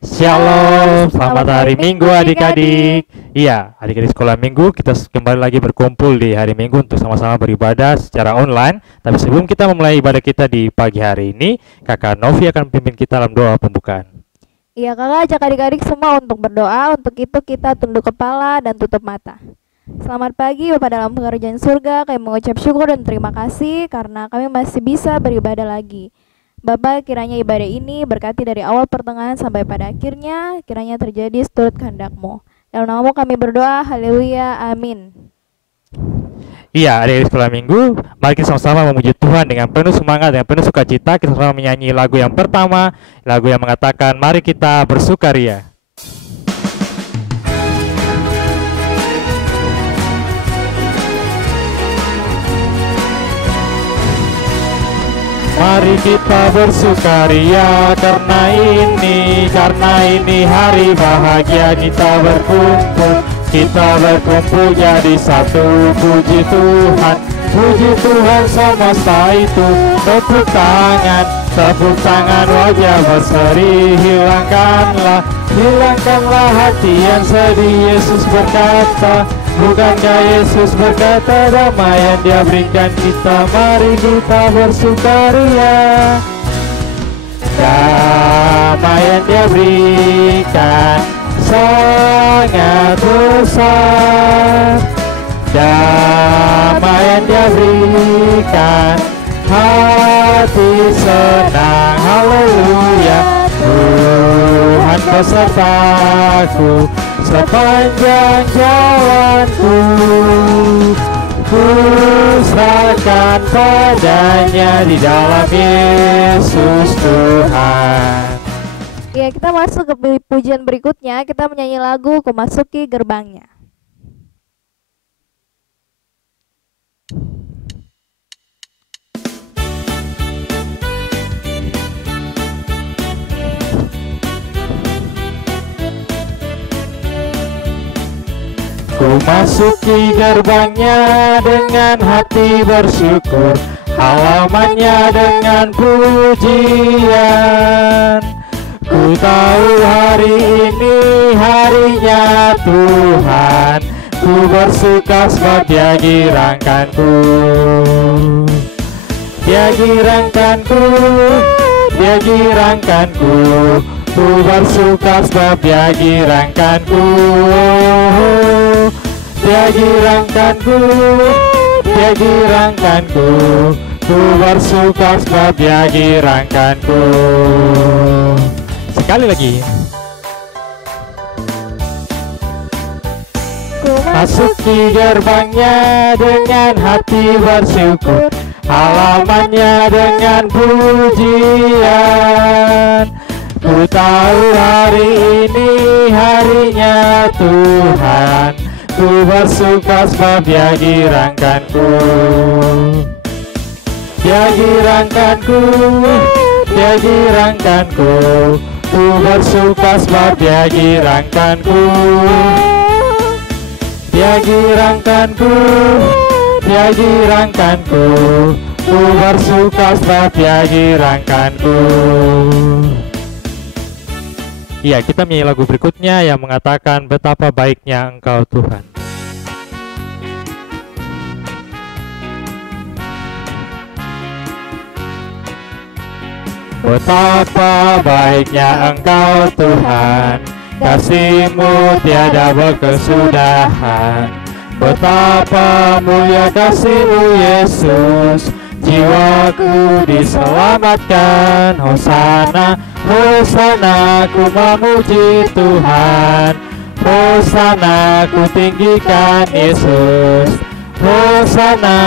Shalom, selamat hari Minggu adik-adik. Iya, adik-adik sekolah Minggu, kita kembali lagi berkumpul di hari Minggu untuk sama-sama beribadah secara online. Tapi sebelum kita memulai ibadah kita di pagi hari ini, Kakak Novi akan memimpin kita dalam doa pembukaan. Iya, kakak ajak adik-adik semua untuk berdoa. Untuk itu kita tunduk kepala dan tutup mata. Selamat pagi Bapak dalam kerajaan surga. Kami mengucap syukur dan terima kasih karena kami masih bisa beribadah lagi. Bapak, kiranya ibadah ini berkati dari awal pertengahan sampai pada akhirnya, kiranya terjadi seturut kehendak-Mu. Dalam nama-Mu kami berdoa, haleluya, amin. Iya, adik-adik sekolah Minggu, mari kita sama-sama memuji Tuhan dengan penuh semangat, dengan penuh sukacita. Kita sama menyanyi lagu yang pertama, lagu yang mengatakan, mari kita bersukaria. Mari kita bersukaria karena ini hari bahagia. Kita berkumpul jadi satu. Puji Tuhan semesta itu. Tepuk tangan wajah berseri. Hilangkanlah hati yang sedih. Yesus berkata, bukankah Yesus berkata damai yang Dia berikan kita. Mari kita bersukaria. Damai yang Dia berikan sangat besar. Damai yang Dia berikan hati senang. Haleluya. Tuhan besertaku sepanjang jalanku. Ku serahkan padanya di dalam Yesus Tuhan. Ya, kita masuk ke pujian berikutnya. Kita menyanyi lagu Ku Masuki Gerbangnya. Ku masuki gerbangnya dengan hati bersyukur, halamannya dengan pujian. Ku tahu hari ini harinya Tuhan. Ku bersuka sebab Dia girangkanku. Dia girangkanku. Ku bersuka sebab Dia girangkanku. Dia girangkanku. Ku bersuka sebab Dia girangkanku. Sekali lagi. Ku masuki gerbangnya dengan hati bersyukur, halamannya dengan pujian. Ku tahu hari ini harinya Tuhan. Ku bersuka sebab Dia girangkanku. Dia girangkanku. Ku bersuka sebab Dia girangkanku. Dia girangkanku. Ku bersuka sebab Dia girangkanku. Iya, kita menyanyi lagu berikutnya yang mengatakan betapa baiknya Engkau Tuhan. Betapa baiknya Engkau Tuhan, kasih-Mu tiada berkesudahan. Betapa mulia kasih-Mu Yesus, jiwaku diselamatkan. Hosana, Hosana, ku memuji Tuhan. Hosana, ku tinggikan Yesus. Hosana,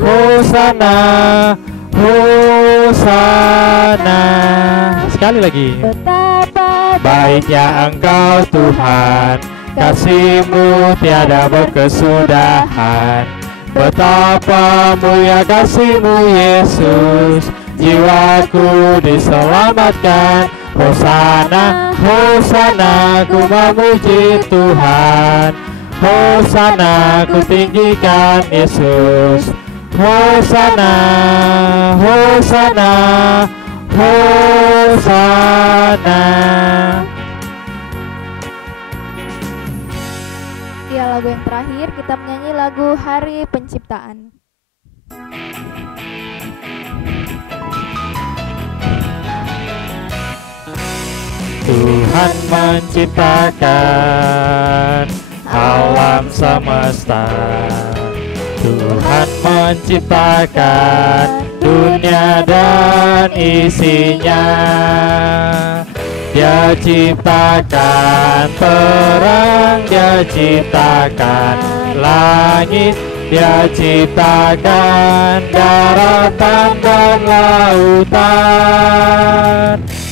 Hosana, Hosana. Sekali lagi. Betapa baiknya Engkau Tuhan, kasih-Mu tiada berkesudahan. Betapa mulia kasih-Mu Yesus, jiwaku diselamatkan. Hosana, Hosana, ku memuji Tuhan. Hosana, ku tinggikan Yesus. Hosana, Hosana, Hosana. kita menyanyi lagu Hari Penciptaan. Tuhan menciptakan alam semesta, Tuhan menciptakan dunia dan isinya. Dia ciptakan terang, Dia ciptakan langit, Dia ciptakan daratan dan lautan.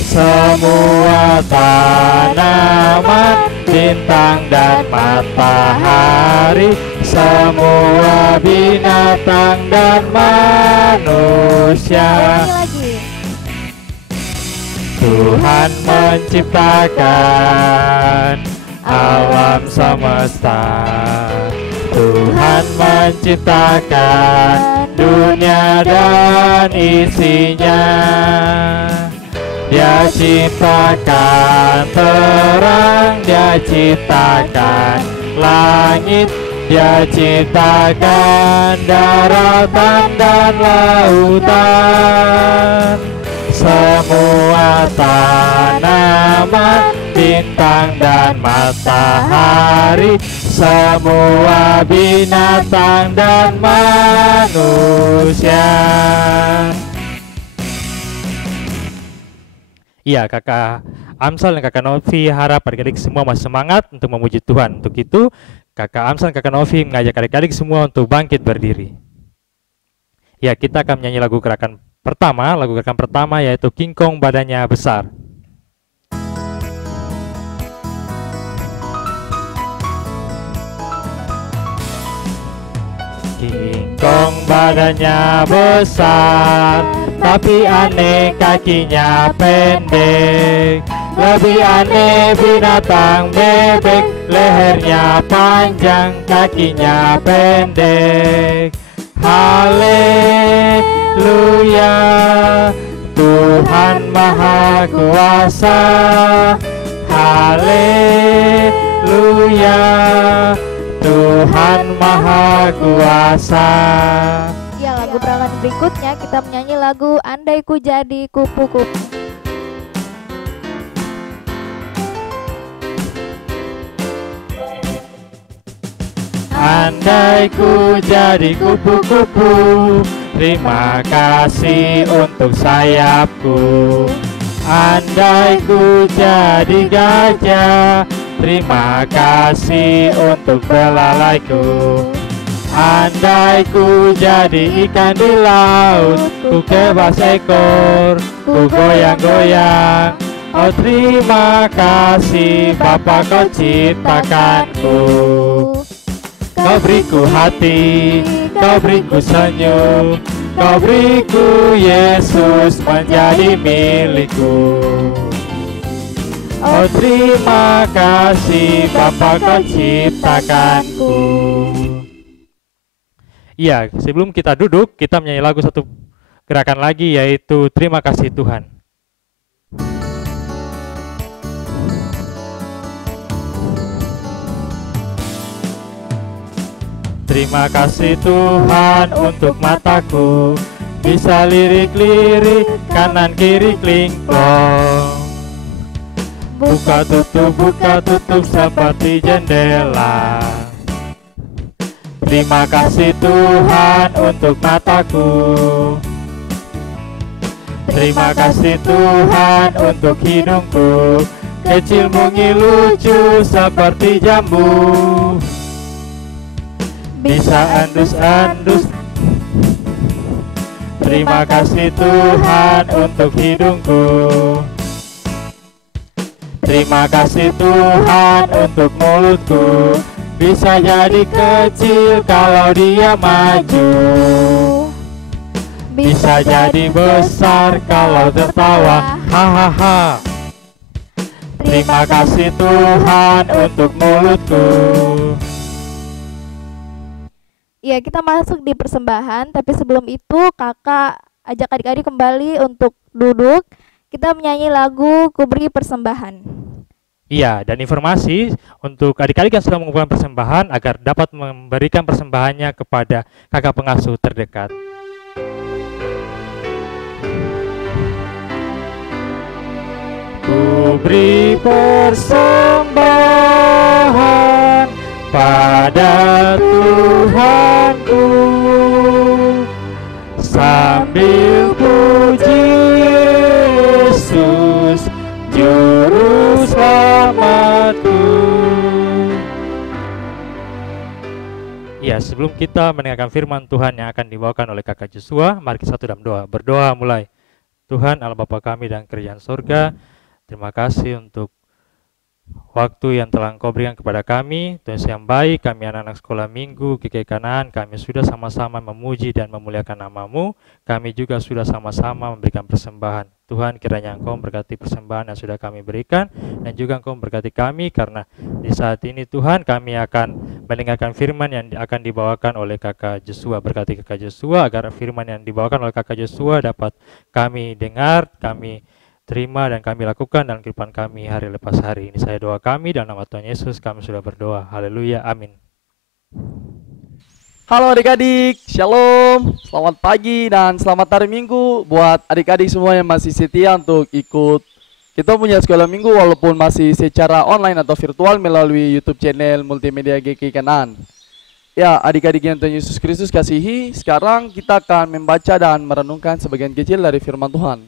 Semua tanaman, bintang dan matahari, semua binatang dan manusia. Tuhan menciptakan alam semesta, Tuhan menciptakan dunia dan isinya. Dia ciptakan terang, Dia ciptakan langit, Dia ciptakan daratan dan lautan. Semua tanaman, bintang dan matahari, semua binatang dan manusia. Iya, Kakak Amsal dan Kakak Novi harap adik-adik semua masih semangat untuk memuji Tuhan. Untuk itu, Kakak Amsal dan Kakak Novi mengajak adik-adik semua untuk bangkit berdiri. Ya, kita akan menyanyi lagu gerakan pertama yaitu King Kong Badannya Besar. King Kong badannya besar, tapi aneh kakinya pendek. Lebih aneh binatang bebek, lehernya panjang, kakinya pendek. Haleluya, Tuhan Maha Kuasa. Haleluya, Tuhan Maha Kuasa. Ya, lagu perangan berikutnya kita menyanyi lagu Andai Ku Jadi Kupu-Kupu. Andai ku jadi kupu-kupu, terima kasih untuk sayapku. Andai ku jadi gajah, terima kasih untuk belalaiku. Andai ku jadi ikan di laut, ku kebas ekor, ku goyang-goyang. Oh terima kasih Bapa kau ciptakanku. Kau beriku hati, kau beriku senyum, kau beriku Yesus menjadi milikku. Oh terima kasih Bapa kau ciptakanku. Iya, sebelum kita duduk, kita menyanyi lagu satu gerakan lagi yaitu Terima Kasih Tuhan. Terima kasih Tuhan untuk mataku, bisa lirik-lirik kanan kiri klingklong. Buka tutup seperti jendela. Terima kasih Tuhan untuk mataku. Terima kasih Tuhan untuk hidungku, kecil mungil lucu seperti jambu. Bisa andus-andus. Terima kasih Tuhan untuk hidungku. Terima kasih Tuhan untuk mulutku, bisa jadi kecil kalau dia maju, bisa jadi besar kalau tertawa, hahaha. Terima kasih Tuhan untuk mulutku. Ya, kita masuk di persembahan, tapi sebelum itu kakak ajak adik-adik kembali untuk duduk. Kita menyanyi lagu Ku Beri Persembahan. Iya, dan informasi untuk adik-adik yang sudah mengumpulkan persembahan agar dapat memberikan persembahannya kepada kakak pengasuh terdekat. Ku beri persembahan pada Tuhanku sambil puji Yesus Juru Selamatku. Ya, sebelum kita mendengarkan firman Tuhan yang akan dibawakan oleh kakak Joshua, mari kita satu dalam doa. Berdoa mulai. Tuhan Allah Bapa kami dan kerajaan sorga, terima kasih untuk waktu yang telah Engkau berikan kepada kami. Tuhan yang baik, kami anak-anak sekolah minggu GKI Kanaan, kami sudah sama-sama memuji dan memuliakan nama-Mu. Kami juga sudah sama-sama memberikan persembahan. Tuhan, kiranya Engkau memberkati persembahan yang sudah kami berikan, dan juga Engkau memberkati kami, karena di saat ini Tuhan kami akan mendengarkan firman yang akan dibawakan oleh kakak Joshua. Berkati kakak Joshua agar firman yang dibawakan oleh kakak Joshua dapat kami dengar, kami terima dan kami lakukan dalam kehidupan kami hari lepas hari. Ini saya doa kami dalam nama Tuhan Yesus kami sudah berdoa. Haleluya, amin. Halo adik-adik, shalom, selamat pagi dan selamat hari Minggu buat adik-adik semua yang masih setia untuk ikut kita punya sekolah minggu walaupun masih secara online atau virtual melalui YouTube channel Multimedia GKI Kanaan. Ya, adik-adik yang Tuhan Yesus Kristus kasihi, sekarang kita akan membaca dan merenungkan sebagian kecil dari firman Tuhan.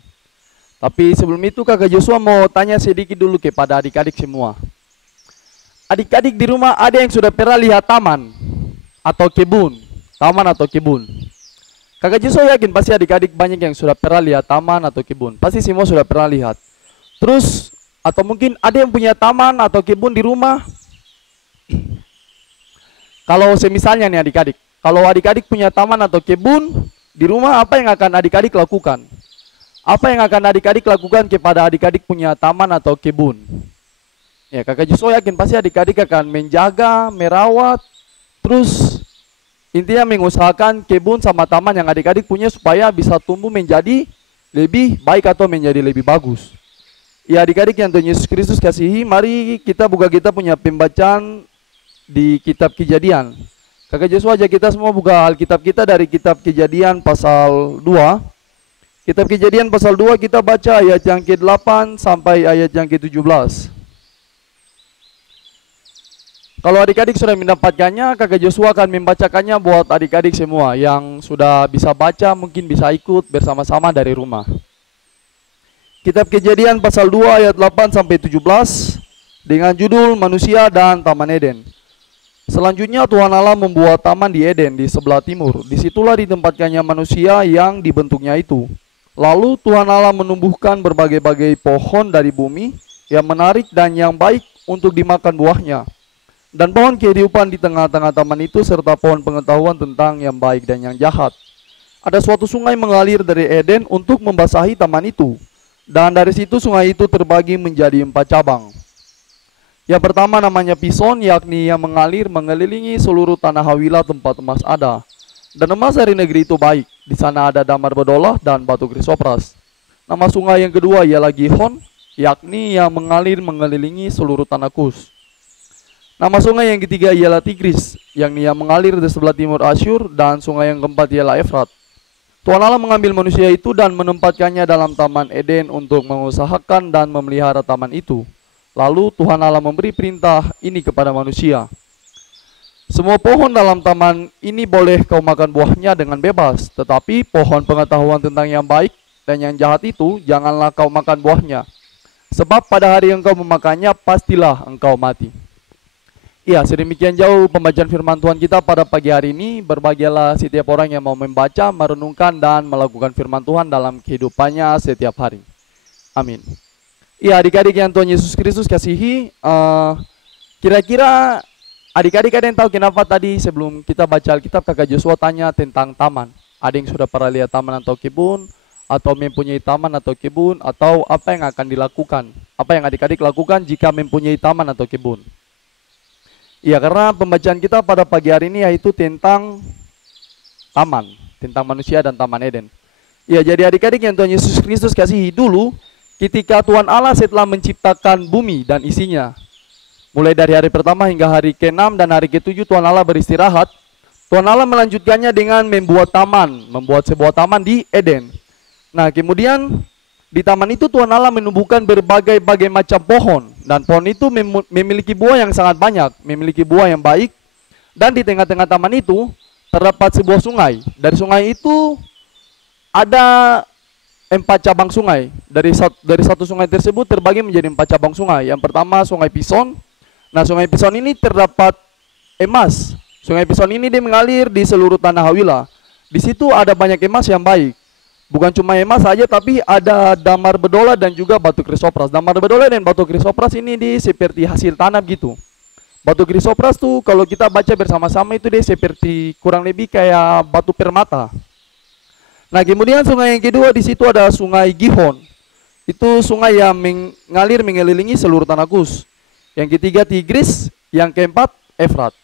Tapi sebelum itu kakak Joshua mau tanya sedikit dulu kepada adik-adik semua. Adik-adik di rumah ada yang sudah pernah lihat taman atau kebun? Taman atau kebun? Kakak Joshua yakin pasti adik-adik banyak yang sudah pernah lihat taman atau kebun. Pasti semua sudah pernah lihat. Terus, atau mungkin ada yang punya taman atau kebun di rumah? Kalau semisalnya nih adik-adik, kalau adik-adik punya taman atau kebun di rumah, apa yang akan adik-adik lakukan? Apa yang akan adik-adik lakukan kepada adik-adik punya taman atau kebun? Ya, kakak Joshua yakin pasti adik-adik akan menjaga, merawat, terus intinya mengusahakan kebun sama taman yang adik-adik punya supaya bisa tumbuh menjadi lebih baik atau menjadi lebih bagus. Ya, adik-adik yang Tuhan Yesus Kristus kasihi, mari kita buka kita punya pembacaan di kitab Kejadian. Kakak Joshua ajak kita semua buka Alkitab kita dari kitab Kejadian pasal 2. Kitab Kejadian pasal 2 kita baca ayat yang ke-8 sampai ayat yang ke-17. Kalau adik-adik sudah mendapatkannya, kakak Joshua akan membacakannya buat adik-adik semua. Yang sudah bisa baca mungkin bisa ikut bersama-sama dari rumah. Kitab Kejadian pasal 2 ayat 8 sampai 17 dengan judul Manusia dan Taman Eden. Selanjutnya Tuhan Allah membuat taman di Eden di sebelah timur. Disitulah ditempatkannya manusia yang dibentuknya itu. Lalu Tuhan Allah menumbuhkan berbagai-bagai pohon dari bumi yang menarik dan yang baik untuk dimakan buahnya. Dan pohon kehidupan di tengah-tengah taman itu serta pohon pengetahuan tentang yang baik dan yang jahat. Ada suatu sungai mengalir dari Eden untuk membasahi taman itu. Dan dari situ sungai itu terbagi menjadi 4 cabang. Yang pertama namanya Pison, yakni yang mengalir mengelilingi seluruh tanah Hawilah tempat emas ada. Dan emas dari negeri itu baik. Di sana ada damar bedolah dan batu krisopras. Nama sungai yang kedua ialah Gihon, yakni yang mengalir mengelilingi seluruh tanah Kus. Nama sungai yang ketiga ialah Tigris, yakni yang mengalir di sebelah timur Asyur, dan sungai yang keempat ialah Efrat. Tuhan Allah mengambil manusia itu dan menempatkannya dalam taman Eden untuk mengusahakan dan memelihara taman itu. Lalu Tuhan Allah memberi perintah ini kepada manusia. Semua pohon dalam taman ini boleh kau makan buahnya dengan bebas, tetapi pohon pengetahuan tentang yang baik dan yang jahat itu janganlah kau makan buahnya. Sebab pada hari engkau memakannya pastilah engkau mati. Iya, sedemikian jauh pembacaan firman Tuhan kita pada pagi hari ini. Berbahagialah setiap orang yang mau membaca, merenungkan dan melakukan firman Tuhan dalam kehidupannya setiap hari. Amin. Iya, adik-adik yang Tuhan Yesus Kristus kasihi, kira-kira adik-adik ada yang tahu kenapa tadi sebelum kita baca Alkitab kakak Joshua tanya tentang taman? Ada yang sudah pernah lihat taman atau kebun? Atau mempunyai taman atau kebun? Atau apa yang akan dilakukan? Apa yang adik-adik lakukan jika mempunyai taman atau kebun? Iya, karena pembacaan kita pada pagi hari ini yaitu tentang taman, tentang manusia dan taman Eden. Iya, jadi adik-adik yang Tuhan Yesus Kristus kasihi, dulu ketika Tuhan Allah setelah menciptakan bumi dan isinya, mulai dari hari pertama hingga hari ke-6 dan hari ke-7 Tuhan Allah beristirahat, Tuhan Allah melanjutkannya dengan membuat sebuah taman di Eden. Nah, kemudian di taman itu Tuhan Allah menumbuhkan berbagai macam pohon, dan pohon itu memiliki buah yang sangat banyak, memiliki buah yang baik. Dan di tengah-tengah taman itu terdapat sebuah sungai. Dari sungai itu ada 4 cabang sungai. Dari satu sungai tersebut terbagi menjadi 4 cabang sungai. Yang pertama Sungai Pison. Nah, Sungai Pison ini terdapat emas. Sungai Pison ini dia mengalir di seluruh tanah Hawilah. Di situ ada banyak emas yang baik. Bukan cuma emas saja, tapi ada damar bedola dan juga batu krisopras. Damar bedola dan batu krisopras ini dia seperti hasil tanam gitu. Batu krisopras tuh kalau kita baca bersama-sama itu dia seperti kurang lebih kayak batu permata. Nah, kemudian sungai yang kedua di situ ada Sungai Gihon. Itu sungai yang mengalir mengelilingi seluruh tanah Kus. Yang ketiga Tigris, yang keempat Efrat.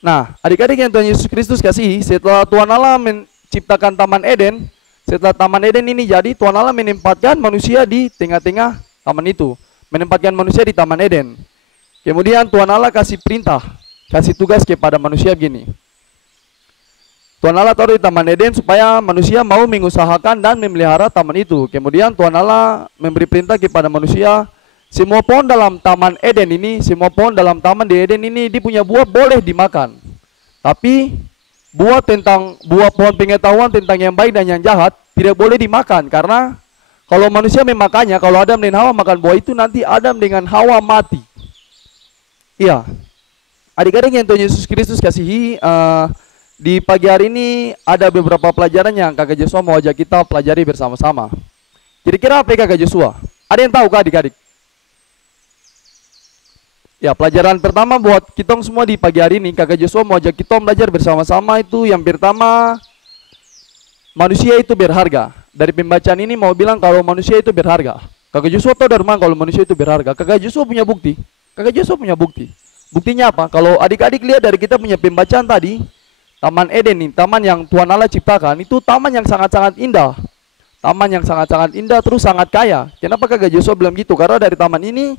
Nah, adik-adik yang Tuhan Yesus Kristus kasihi, setelah Tuhan Allah menciptakan Taman Eden, setelah Taman Eden ini jadi, Tuhan Allah menempatkan manusia di tengah-tengah taman itu. Menempatkan manusia di Taman Eden. Kemudian Tuhan Allah kasih perintah, kasih tugas kepada manusia begini. Tuhan Allah taruh di Taman Eden supaya manusia mau mengusahakan dan memelihara taman itu. Kemudian Tuhan Allah memberi perintah kepada manusia, semua pohon dalam Taman Eden ini, semua pohon dalam Taman di Eden ini, dia punya buah boleh dimakan. Tapi buah pohon pengetahuan tentang yang baik dan yang jahat tidak boleh dimakan, karena kalau manusia memakannya, kalau Adam dan Hawa makan buah itu, nanti Adam dengan Hawa mati. Iya, adik-adik yang Tuhan Yesus Kristus kasihi, di pagi hari ini ada beberapa pelajaran yang Kakak Joshua mau ajak kita pelajari bersama-sama. Kira-kira apa Kakak Joshua? Ada yang tahu kah adik-adik? Ya, pelajaran pertama buat kita semua di pagi hari ini, Kakak Joshua mau ajak kita belajar bersama-sama itu yang pertama, manusia itu berharga. Dari pembacaan ini mau bilang kalau manusia itu berharga. Kakak Joshua tahu dari mana kalau manusia itu berharga? Kakak Joshua punya bukti. Kakak Joshua punya bukti. Buktinya apa? Kalau adik-adik lihat dari kita punya pembacaan tadi, Taman Eden ini, taman yang Tuhan Allah ciptakan, itu taman yang sangat-sangat indah. Taman yang sangat-sangat indah, terus sangat kaya. Kenapa Kakak Joshua bilang gitu? Karena dari taman ini,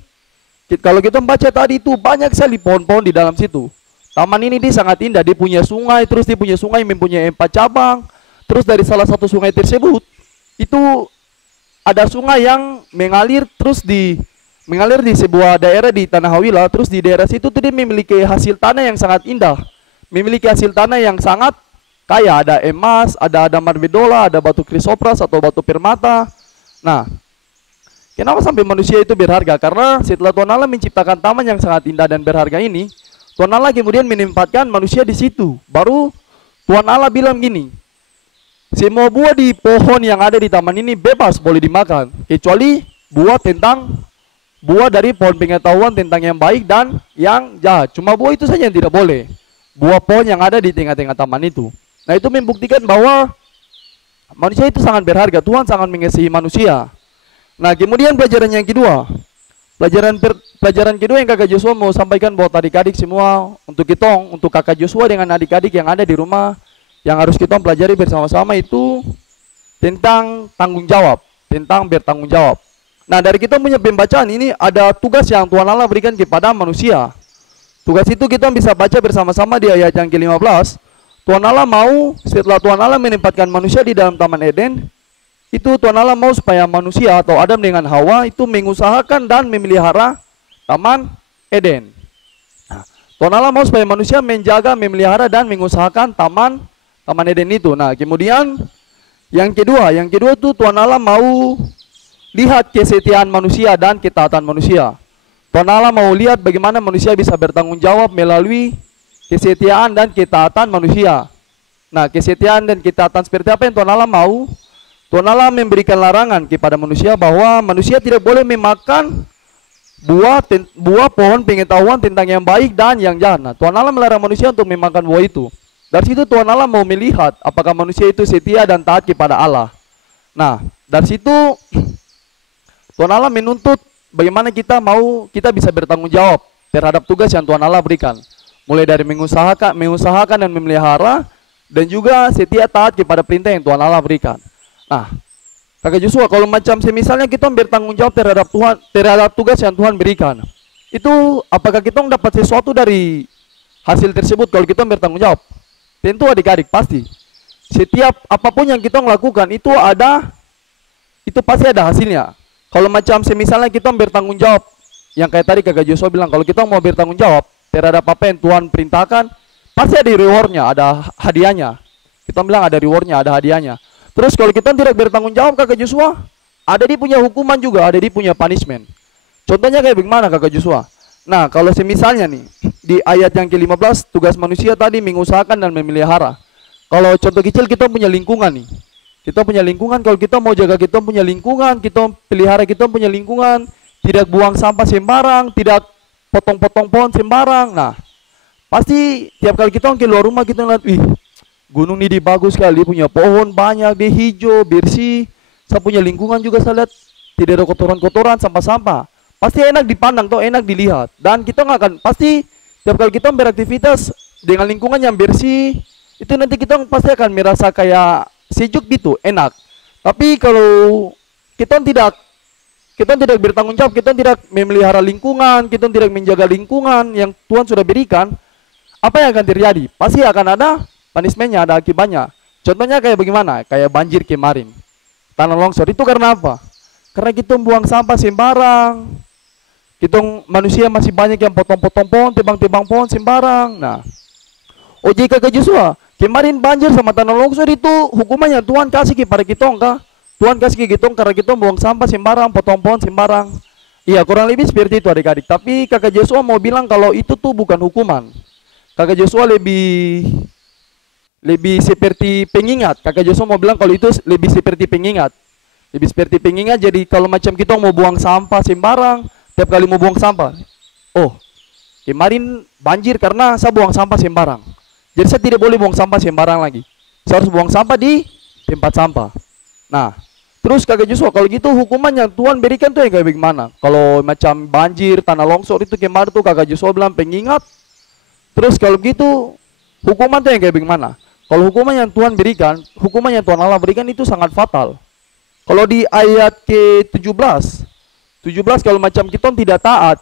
kalau kita membaca tadi itu banyak sekali pohon-pohon di dalam situ. Taman ini dia sangat indah, dia punya sungai, terus dia punya sungai mempunyai 4 cabang. Terus dari salah satu sungai tersebut, itu ada sungai yang mengalir di sebuah daerah di Tanah Hawilah. Terus di daerah situ tuh dia memiliki hasil tanah yang sangat indah. Memiliki hasil tanah yang sangat kaya, ada emas, ada damar bedola, ada batu krisopras atau batu permata. Nah, kenapa sampai manusia itu berharga? Karena setelah Tuhan Allah menciptakan taman yang sangat indah dan berharga ini, Tuhan Allah kemudian menempatkan manusia di situ. Baru Tuhan Allah bilang gini, semua buah di pohon yang ada di taman ini bebas boleh dimakan, kecuali buah dari pohon pengetahuan tentang yang baik dan yang jahat. Cuma buah itu saja yang tidak boleh. Buah pohon yang ada di tengah-tengah taman itu. Nah, itu membuktikan bahwa manusia itu sangat berharga. Tuhan sangat mengasihi manusia. Nah, kemudian pelajaran yang kedua. Pelajaran kedua yang Kakak Joshua mau sampaikan buat adik-adik semua, untuk Kakak Joshua dengan adik-adik yang ada di rumah, yang harus kita pelajari bersama-sama itu tentang tanggung jawab, tentang bertanggung jawab. Nah, dari kita punya pembacaan ini ada tugas yang Tuhan Allah berikan kepada manusia. Tugas itu kita bisa baca bersama-sama di ayat yang ke-15. Tuhan Allah mau, setelah Tuhan Allah menempatkan manusia di dalam Taman Eden, itu Tuhan Allah mau supaya manusia atau Adam dengan Hawa itu mengusahakan dan memelihara Taman Eden. Nah, Tuhan Allah mau supaya manusia menjaga, memelihara dan mengusahakan Taman Eden itu. Nah, kemudian yang kedua itu Tuhan Allah mau lihat kesetiaan manusia dan ketaatan manusia. Tuhan Allah mau lihat bagaimana manusia bisa bertanggung jawab melalui kesetiaan dan ketaatan manusia. Nah, kesetiaan dan ketaatan seperti apa yang Tuhan Allah mau? Tuhan Allah memberikan larangan kepada manusia bahwa manusia tidak boleh memakan buah pohon pengetahuan tentang yang baik dan yang jahat. Nah, Tuhan Allah melarang manusia untuk memakan buah itu. Dari situ Tuhan Allah mau melihat apakah manusia itu setia dan taat kepada Allah. Nah, dari situ Tuhan Allah menuntut bagaimana kita bisa bertanggung jawab terhadap tugas yang Tuhan Allah berikan. Mulai dari mengusahakan dan memelihara, dan juga setia taat kepada perintah yang Tuhan Allah berikan. Nah, Kakak Joshua, kalau macam semisalnya kita bertanggung jawab terhadap Tuhan, terhadap tugas yang Tuhan berikan, itu apakah kita dapat sesuatu dari hasil tersebut kalau kita bertanggung jawab? Tentu adik-adik pasti. Setiap apapun yang kita lakukan itu pasti ada hasilnya. Kalau macam semisalnya kita bertanggung jawab, yang kayak tadi kakak Joshua bilang, kalau kita mau bertanggung jawab terhadap apa yang Tuhan perintahkan, pasti ada rewardnya, ada hadiahnya. Kita bilang ada rewardnya, ada hadiahnya. Terus kalau kita tidak bertanggung jawab kakak Joshua, ada dia punya hukuman juga, ada dia punya punishment. Contohnya kayak bagaimana kakak Joshua? Nah, kalau semisalnya nih, di ayat yang ke-15, tugas manusia tadi mengusahakan dan memelihara. Kalau contoh kecil kita punya lingkungan nih. Kita punya lingkungan, kalau kita mau jaga kita punya lingkungan, kita pelihara kita punya lingkungan, tidak buang sampah sembarang, tidak potong-potong pohon sembarang. Nah, pasti tiap kali kita keluar rumah kita ngeliat, wih, gunung ini bagus sekali, punya pohon banyak, dia hijau, bersih. Saya punya lingkungan juga saya lihat tidak ada kotoran-kotoran, sampah-sampah. Pasti enak dipandang, toh enak dilihat. Dan kita nggak akan, pasti tiap kali kita beraktivitas dengan lingkungan yang bersih, itu nanti kita pasti akan merasa kayak sejuk gitu, enak. Tapi kalau kita tidak bertanggung jawab, kita tidak memelihara lingkungan, kita tidak menjaga lingkungan yang Tuhan sudah berikan, apa yang akan terjadi? Pasti akan ada punishment-nya, ada akibatnya. Contohnya kayak bagaimana? Kayak banjir kemarin, tanah longsor. Itu karena apa? Karena kita buang sampah sembarang. Kita manusia masih banyak yang potong-potong pohon, tebang-tebang pohon sembarang. Nah, OJK Kak Joshua, kemarin banjir sama tanah longsor itu hukumannya Tuhan kasih kepada kita enggak? Tuhan kasih ke kita karena kita buang sampah sembarang, potong pohon sembarang. Iya, kurang lebih seperti itu adik-adik. Tapi Kakak Joshua mau bilang kalau itu tuh bukan hukuman. Kakak Joshua lebih seperti pengingat. Kakak Joshua mau bilang kalau itu lebih seperti pengingat. Lebih seperti pengingat, jadi kalau macam kita mau buang sampah sembarang, tiap kali mau buang sampah, oh, kemarin banjir karena saya buang sampah sembarang. Jadi saya tidak boleh buang sampah sembarang lagi. Saya harus buang sampah di tempat sampah. Nah, terus Kakak Joshua, kalau gitu hukuman yang Tuhan berikan tuh yang kayak bagaimana? Kalau macam banjir, tanah longsor itu kemarin tuh Kakak Joshua bilang pengingat. Terus kalau gitu hukuman tuh yang kayak bagaimana? Kalau hukuman yang Tuhan berikan, hukuman yang Tuhan Allah berikan itu sangat fatal. Kalau di ayat ke-17, kalau macam kita tidak taat,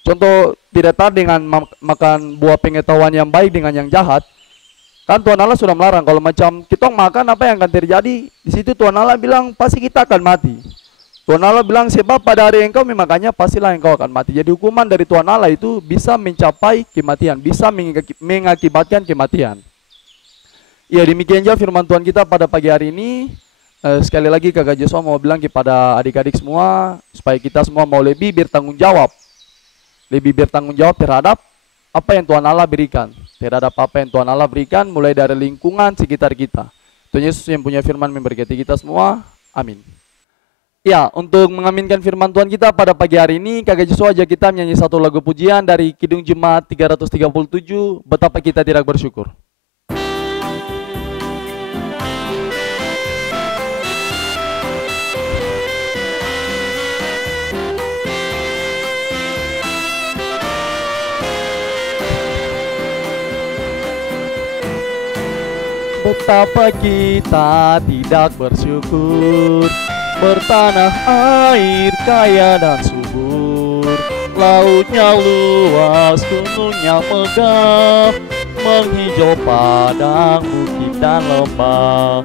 contoh tidak taat dengan makan buah pengetahuan yang baik dengan yang jahat, kan Tuhan Allah sudah melarang. Kalau macam kita makan, apa yang akan terjadi? Di situ Tuhan Allah bilang pasti kita akan mati. Tuhan Allah bilang sebab pada hari engkau memakannya pastilah engkau akan mati. Jadi hukuman dari Tuhan Allah itu bisa mencapai kematian, bisa mengakibatkan kematian. Ya, demikian juga firman Tuhan kita pada pagi hari ini. Sekali lagi Kakak Joshua mau bilang kepada adik-adik semua supaya kita semua mau lebih bertanggung jawab terhadap apa yang Tuhan Allah berikan, mulai dari lingkungan sekitar kita. Tuhan Yesus yang punya firman memberkati kita semua. Amin. Ya, untuk mengaminkan firman Tuhan kita pada pagi hari ini, Kakak Joshua ajak kita menyanyi satu lagu pujian dari Kidung Jemaat 337, Betapa Kita Tidak Bersyukur. Betapa kita tidak bersyukur, bertanah air kaya dan subur, lautnya luas, gunungnya megah, menghijau padang, bukit dan lembah.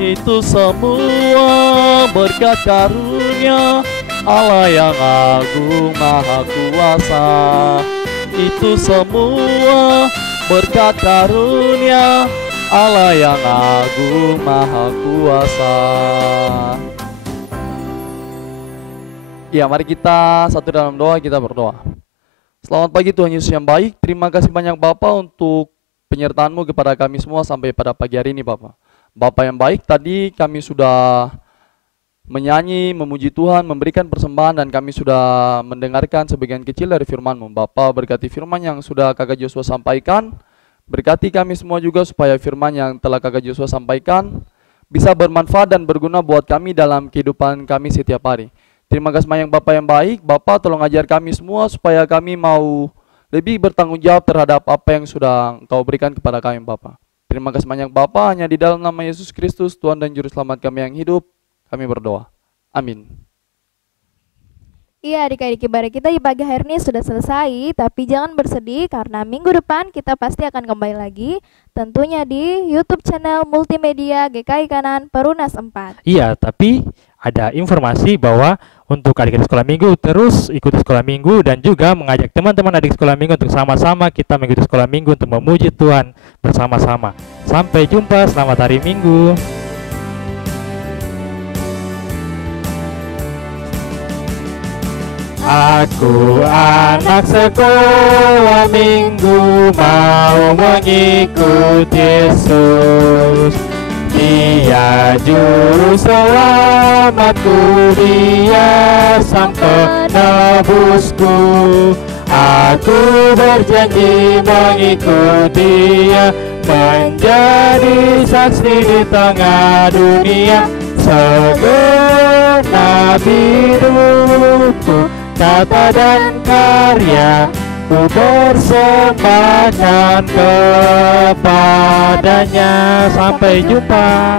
Itu semua berkat karunia Allah yang agung maha kuasa. Itu semua berkat karunia Allah yang agung maha kuasa. Ya, mari kita satu dalam doa, kita berdoa. Selamat pagi Tuhan Yesus yang baik. Terima kasih banyak Bapa untuk penyertaan-Mu kepada kami semua sampai pada pagi hari ini Bapa. Bapa yang baik, tadi kami sudah menyanyi, memuji Tuhan, memberikan persembahan, dan kami sudah mendengarkan sebagian kecil dari firman-Mu. Bapa, berkati firman yang sudah Kakak Joshua sampaikan. Berkati kami semua juga supaya firman yang telah Kakak Joshua sampaikan bisa bermanfaat dan berguna buat kami dalam kehidupan kami setiap hari. Terima kasih banyak Bapak yang baik. Bapak tolong ajar kami semua supaya kami mau lebih bertanggung jawab terhadap apa yang sudah Engkau berikan kepada kami Bapak. Terima kasih banyak Bapak, hanya di dalam nama Yesus Kristus, Tuhan dan Juru Selamat kami yang hidup. Kami berdoa. Amin. Iya, adik-adik ibadah kita di pagi hari ini sudah selesai, tapi jangan bersedih karena minggu depan kita pasti akan kembali lagi, tentunya di YouTube channel Multimedia GKI Kanan Perunas 4. Iya, tapi ada informasi bahwa untuk adik-adik sekolah minggu terus ikuti sekolah minggu dan juga mengajak teman-teman adik sekolah minggu untuk sama-sama kita mengikuti sekolah minggu untuk memuji Tuhan bersama-sama. Sampai jumpa, selamat hari Minggu. Aku anak sekolah minggu mau mengikuti Yesus. Dia juru selamatku, dia sang penebusku. Aku berjanji mengikuti dia, menjadi saksi di tengah dunia. Segenap hidupku, kata dan karya ku persembahkan kepadanya. Sampai jumpa.